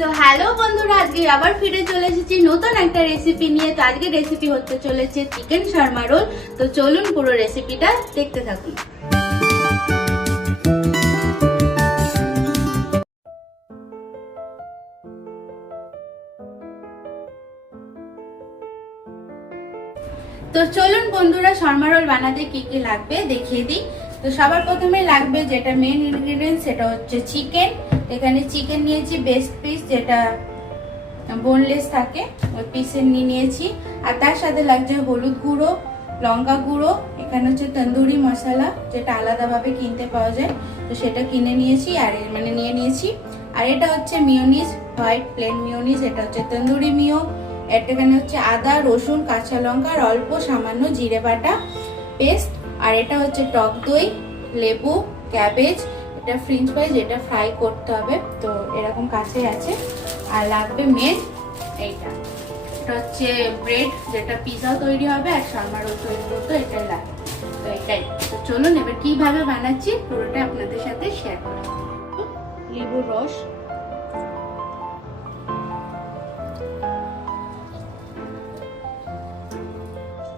So hello বন্ধুরা, আজকে আবার ফিরে চলে এসেছি নতুন একটা রেসিপি নিয়ে। তো আজকে রেসিপি হতে চলেছে চিকেন শর্মা রোল। তো চলুন পুরো রেসিপিটা দেখতে থাকুন। তো চলুন বন্ধুরা, শর্মা রোল বানাতে কি কি লাগবে দেখিয়ে দিই। তো সবার প্রথমে লাগবে যেটা মেন ইনগ্রেডিয়েন্ট, সেটা হচ্ছে চিকেন। এখানে চিকেন নিয়েছি বেস্ট পিস, যেটা বোনলেস থাকে, ওই পিসের নিয়েছি। আর তার সাথে লাগছে হলুদ গুঁড়ো, লঙ্কা গুঁড়ো, এখানে হচ্ছে তন্দুরি মশলা, যেটা আলাদাভাবে কিনতে পাওয়া যায়, তো সেটা কিনে নিয়েছি আর নিয়ে নিয়েছি। আর এটা হচ্ছে মিওনিজ, হোয়াইট প্লেন মিওনিজ, এটা হচ্ছে তন্দুরি মিও। এখানে হচ্ছে আদা, রসুন, কাঁচা লঙ্কা আর অল্প সামান্য জিরে বাটা পেস্ট। আর এটা হচ্ছে টক দই, লেবু, ক্যাবেজ, এটা ফ্রেঞ্চ ফ্রাইজ, এটা ফ্রাই করতে হবে, তো এরকম কাছে আছে। আর লাগবে মেন এইটা, এটা হচ্ছে ব্রেড, যেটা পিৎজা তৈরি হবে আর শর্মা রোল তৈরি করতে এটাই লাগে। তো এটাই, তো চলুন এবার কিভাবে বানাচ্ছি পুরোটা আপনাদের সাথে শেয়ার করি। লেবুর রস,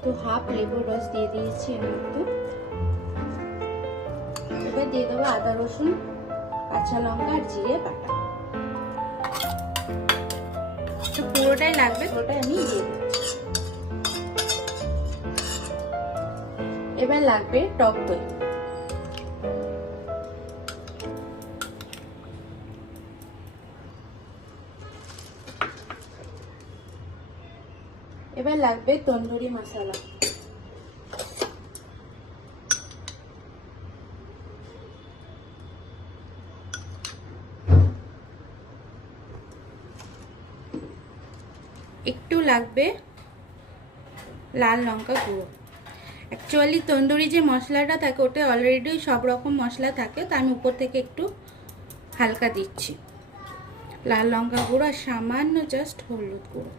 তো হাফ লেবুর রস দিয়ে দিয়েছি আমি একটু। এবার দিয়ে দেবো আদা, রসুন, কাঁচা লঙ্কা আর জিরে বাটা, তো পুরোটাই লাগবে, পুরোটাই আমি দিয়ে দিচ্ছি। এবার লাগবে টক দই, এবার লাগবে তন্দুরি মশলা, একটু লাগবে লাল লঙ্কা গুঁড়ো। অ্যাকচুয়ালি তন্দুরি যে মশলাটা থাকে ওটা অলরেডি সব রকম মশলা থাকে, তো আমি উপর থেকে একটু হালকা দিচ্ছি লাল লঙ্কা গুঁড়ো আর সামান্য জাস্ট হলুদ গুঁড়ো,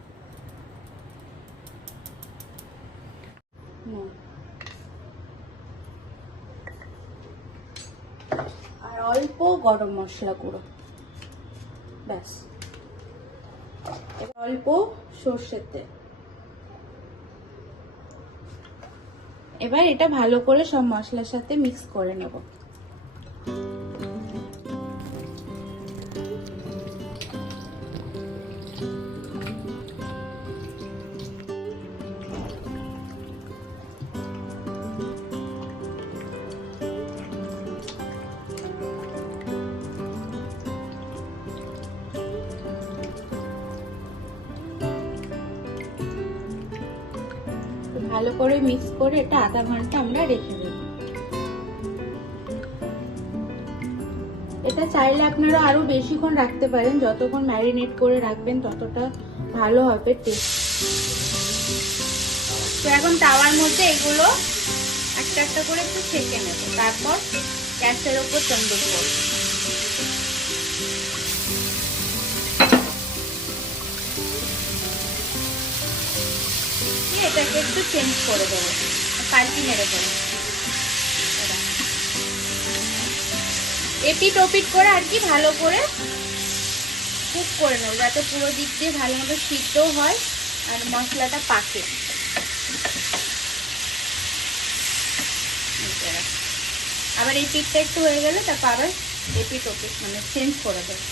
আর অল্প গরম মশলা গুঁড়ো, ব্যাস। অল্প সর্ষের তেল। এবার এটা ভালো করে সব মশলার সাথে মিক্স করে নেব। ভালো করে মিক্স করে এটা আধা ঘন্টা আমরা রেখে দেব। এটা চাইলে আপনারা আরো বেশিক্ষণ রাখতে পারেন, যতক্ষণ ম্যারিনেট করে রাখবেন ততটা ভালো হবে টেস্ট। তো এখন তাওয়ার মধ্যে এগুলো একটা একটা করে একটু সেঁকে নেব, তারপর গ্যাসের উপর তন্দুর করব। এটাকে একটু চেঞ্জ করে দেবো, পাল্টি মেরে দেবো, এপিট ওপিট করে আর কি ভালো করে কুক করে নেবো, যাতে পুরো দিক দিয়ে ভালো মতো সিদ্ধ হয় আর মশলাটা পাকে। আবার এই পিঠটা একটু হয়ে গেলে তারপর আবার এপিট ওপিট মানে চেঞ্জ করে দেবো।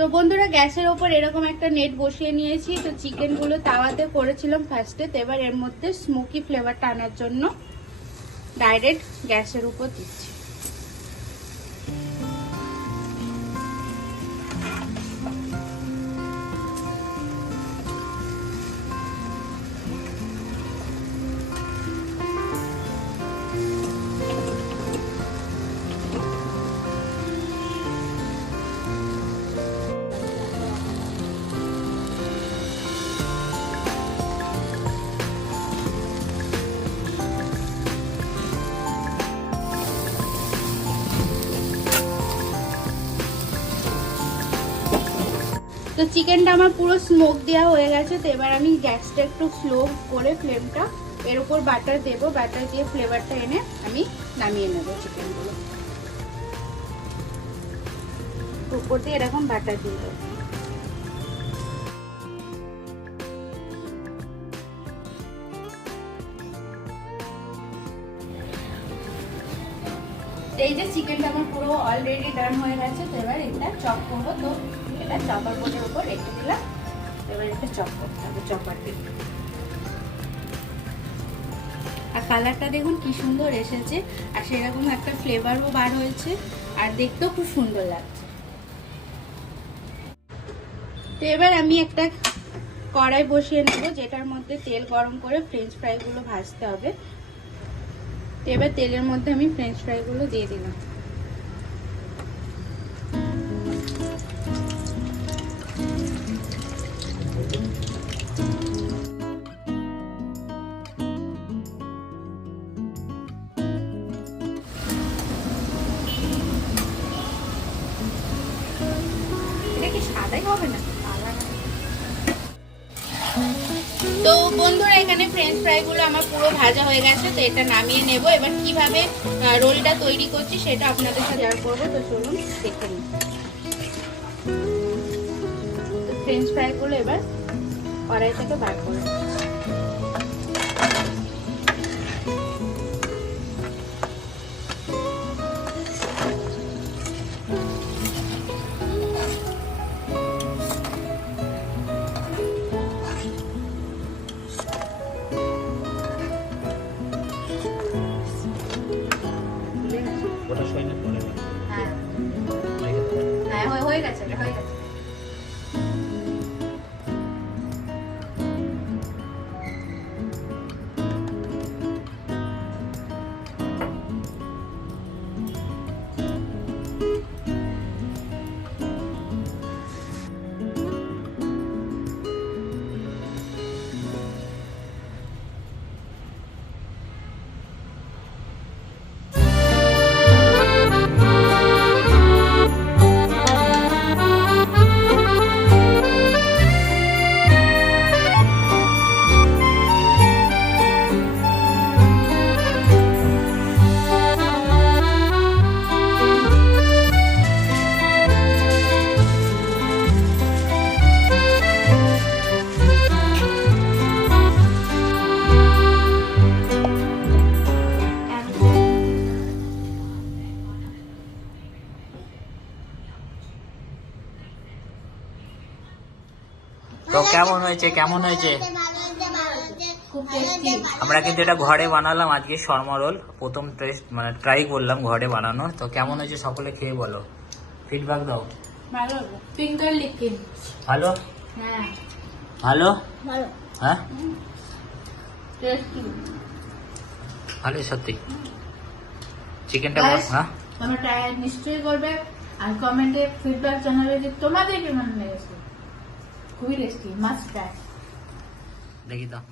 তো বন্ধুরা, গ্যাসের ওপর এরকম একটা নেট বসিয়ে নিয়েছি। তো চিকেন গুলো তাওয়াতে করেছিলাম ফার্স্টে, তো এবার এর মধ্যে স্মোকি ফ্লেভারটা আনার জন্য ডাইরেক্ট গ্যাসের উপর দিচ্ছি। তো চিকেনটা আমার পুরো স্মোক দেওয়া হয়ে গেছে। তো এবার আমি গ্যাসটা একটু স্লো করে ফ্লেমটা, এর উপর বাটার দেবো, বাটার দিয়ে ফ্লেভারটা এনে আমি নামিয়ে নেবো চিকেনগুলো। উপর দিয়ে এরকম বাটার দিয়ে দেবো। এই যে চিকেনটা আমার পুরো অলরেডি ডান হয়ে গেছে। তো এবার এটা চপ করবো। তো এটা চপার বোর্ডের উপর রেখে দিলাম। এবার এটা চপ করতে হবে চপার দিয়ে। আর কালারটা দেখুন কি সুন্দর এসেছে, আর সেরকম একটা ফ্লেভারও বার হয়েছে, আর দেখতেও খুব সুন্দর লাগছে। তো এবার আমি একটা কড়াই বসিয়ে নেব, যেটার মধ্যে তেল গরম করে ফ্রেঞ্চ ফ্রাইগুলো ভাজতে হবে। তো এবার তেলের মধ্যে আমি ফ্রেঞ্চ ফ্রাইগুলো দিয়ে দিলাম। এটা কি সাদাই হবে না? তো বন্ধুরা এখানে ফ্রেঞ্চ ফ্রাইগুলো আমার পুরো ভাজা হয়ে গেছে। তো এটা নামিয়ে নেব। এবার কিভাবে রোলটা তৈরি করছি সেটা আপনাদের সাথে শেয়ার করবো। তো চলুন দেখে নিই। ফ্রেঞ্চ ফ্রাইগুলো এবার কড়াই থেকে বার করে হয়ে গেছে, হয়ে গেছে। তো কেমন হয়েছে কেমন হয়েছে? খুব টেস্টি। আমরা কিন্তু এটা ঘরে বানালাম আজকে শর্মা রোল, প্রথম টেস্ট মানে ট্রাই করলাম ঘরে বানানো। তো কেমন হয়েছে সকলে খেয়ে বলো, ফিডব্যাক দাও। ভালো, ফিঙ্গার লিকিং। ভালো? হ্যাঁ ভালো? ভালো। হ্যাঁ টেস্টি। ভালো সত্যি। চিকেনটা হ্যাঁ তোমরা ট্রাই নিশ্চয়ই করবে, আর কমেন্টে ফিডব্যাক জানাবে যে তোমাদের কেমন লেগেছে। খুবই টেস্টি, মাস্ট ট্রাই। দেখি দাও।